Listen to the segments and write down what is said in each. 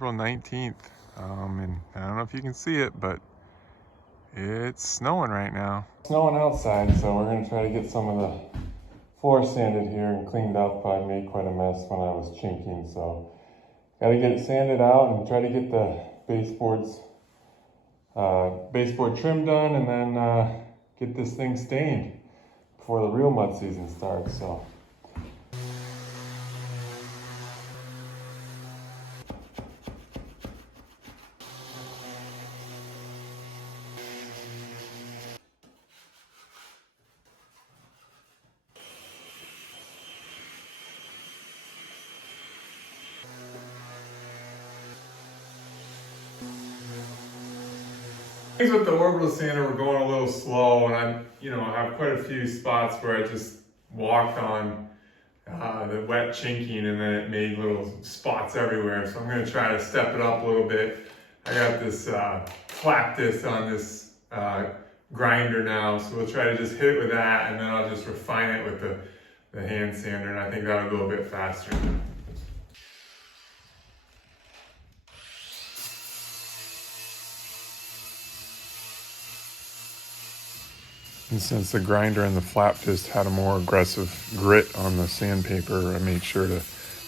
April 19th. And I don't know if you can see it, but it's snowing right now. Snowing outside, so we're gonna try to get some of the floor sanded here and cleaned up. I made quite a mess when I was chinking, so gotta get it sanded out and try to get the baseboard trim done, and then get this thing stained before the real mud season starts. So. Things with the orbital sander were going a little slow, and I have quite a few spots where I just walked on the wet chinking, and then it made little spots everywhere. So I'm going to try to step it up a little bit. I got this flat disc on this grinder now, so we'll try to just hit it with that, and then I'll just refine it with the hand sander, and I think that'll go a bit faster. And since the grinder and the flap disc had a more aggressive grit on the sandpaper, I made sure to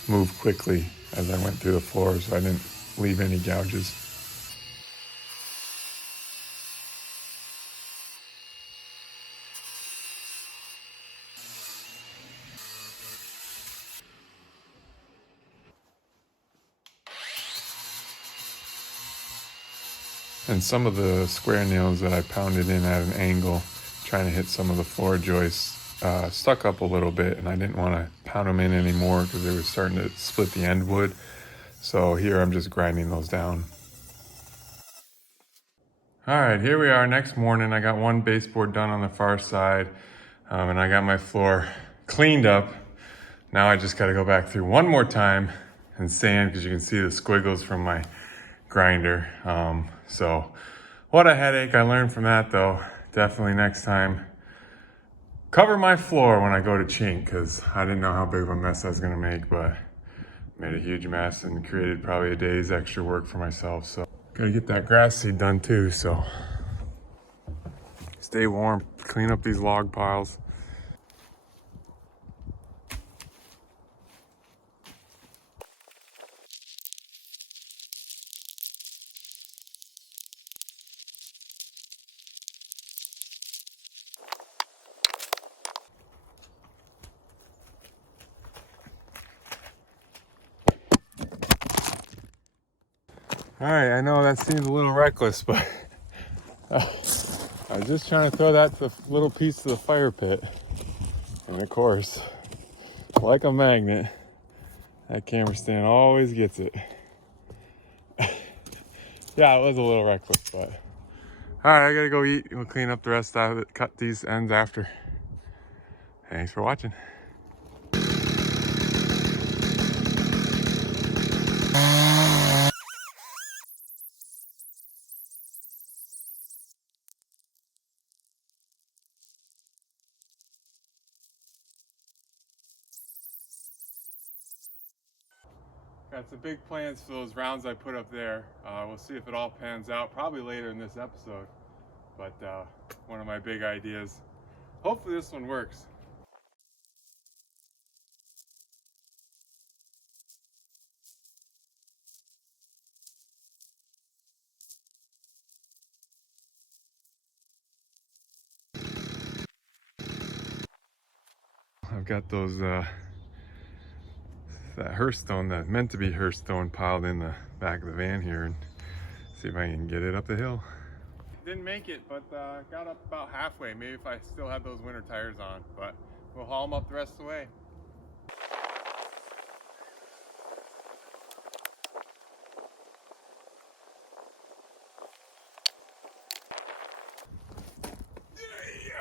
move quickly as I went through the floor so I didn't leave any gouges. And some of the square nails that I pounded in at an angle, trying to hit some of the floor joists, stuck up a little bit, and I didn't want to pound them in anymore because they were starting to split the end wood. So here I'm just grinding those down. All right, here we are next morning. I got one baseboard done on the far side, and I got my floor cleaned up. Now I just got to go back through one more time and sand, because you can see the squiggles from my grinder. So what a headache. I learned from that though. Definitely next time, cover my floor when I go to chink, because I didn't know how big of a mess I was gonna make, but made a huge mess and created probably a day's extra work for myself. So gotta get that grass seed done too, so stay warm, clean up these log piles. All right, I know that seems a little reckless, but I was just trying to throw that little piece to the fire pit. And of course, like a magnet, that camera stand always gets it. Yeah, it was a little reckless, but all right, I gotta go eat. We'll clean up the rest of it, cut these ends after. Thanks for watching. Got some big plans for those rounds I put up there. We'll see if it all pans out, probably later in this episode. But one of my big ideas. Hopefully this one works. I've got those that Hearthstone, that meant to be Hearthstone, piled in the back of the van here, and see if I can get it up the hill. Didn't make it, but got up about halfway. Maybe if I still had those winter tires on, but we'll haul them up the rest of the way.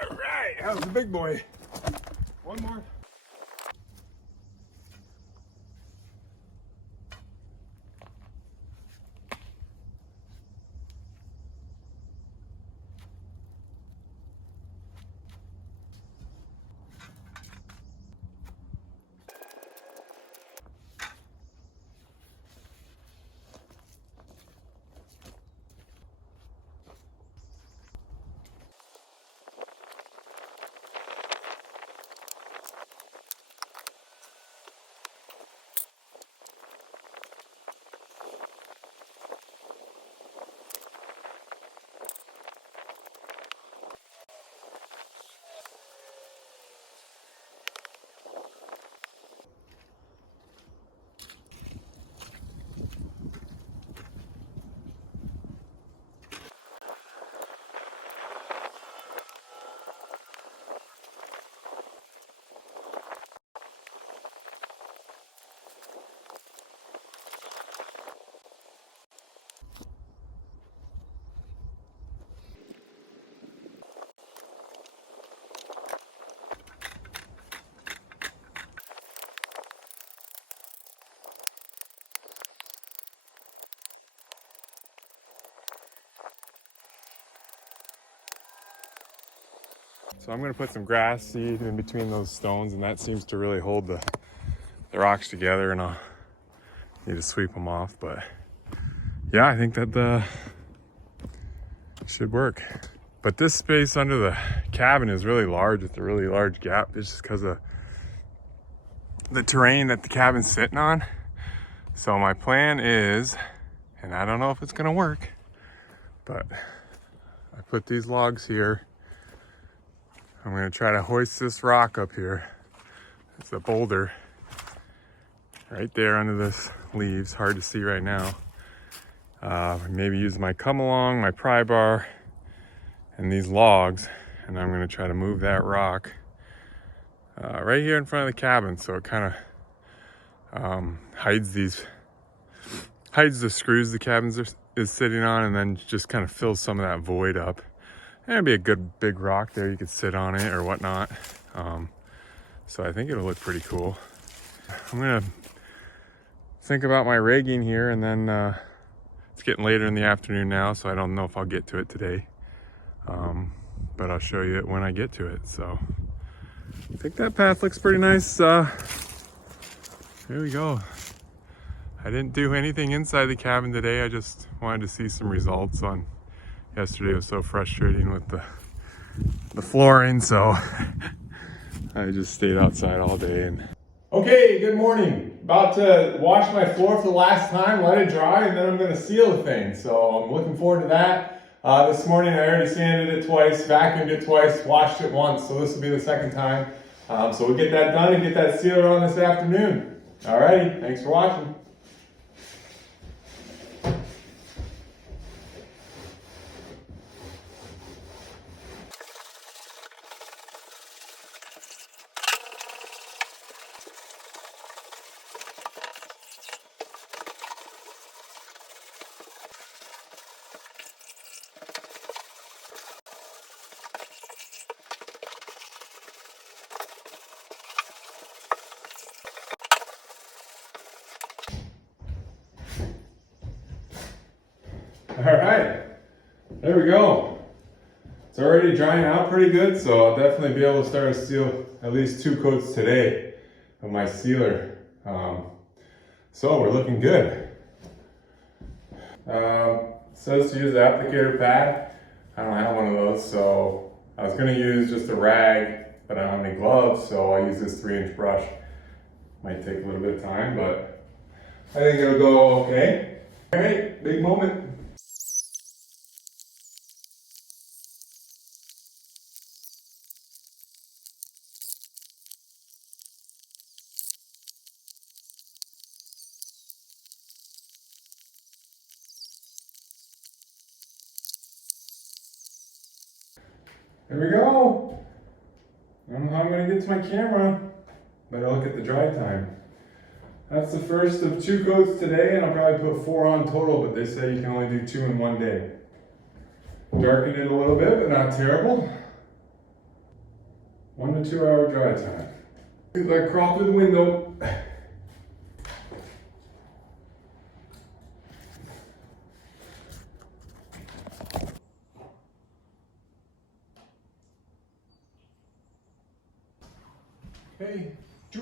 All right, that was a big boy. One more. So I'm gonna put some grass seed in between those stones, and that seems to really hold the rocks together, and I'll need to sweep them off. But yeah, I think that should work. But this space under the cabin is really large. It's a really large gap. It's just because of the terrain that the cabin's sitting on. So my plan is, and I don't know if it's gonna work, but I put these logs here. I'm gonna try to hoist this rock up here. It's a boulder right there under this leaves, hard to see right now. Maybe use my come along, my pry bar, and these logs, and I'm gonna try to move that rock right here in front of the cabin, so it kind of hides the screws the cabin is sitting on, and then just kind of fills some of that void up. And it'd be a good big rock there, you could sit on it or whatnot. So I think it'll look pretty cool. I'm gonna think about my rigging here, and then it's getting later in the afternoon now, so I don't know if I'll get to it today. But I'll show you it when I get to it. So I think that path looks pretty nice. Here we go. I didn't do anything inside the cabin today. I just wanted to see some results on yesterday. It was so frustrating with the flooring, so I just stayed outside all day. And okay, good morning. About to wash my floor for the last time, let it dry, and then I'm gonna seal the thing. So I'm looking forward to that. This morning I already sanded it twice, vacuumed it twice, washed it once, so this will be the second time. So we'll get that done and get that sealed on this afternoon. Alrighty, thanks for watching. All right, there we go. It's already drying out pretty good, so I'll definitely be able to start to seal at least 2 coats today of my sealer. So we're looking good. It says to use the applicator pad. I don't have one of those, so I was gonna use just a rag, but I don't have any gloves, so I'll use this 3-inch brush. Might take a little bit of time, but I think it'll go okay. All right, big moment. There we go. I don't know how I'm gonna get to my camera. Better look at the dry time. That's the first of 2 coats today, and I'll probably put 4 on total, but they say you can only do 2 in one day. Darken it a little bit, but not terrible. 1 to 2 hour dry time. As I crawl through the window. Okay, 2.